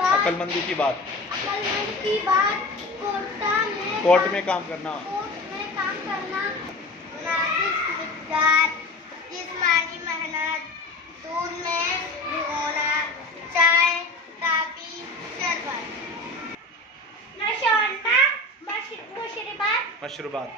अक्लमंदी की बात कोर्ट में काम करना जिस्मानी मेहनत, दूध में भिगोना, चाय, कॉफी, शरबत, नशोन्ना, मशरूबात,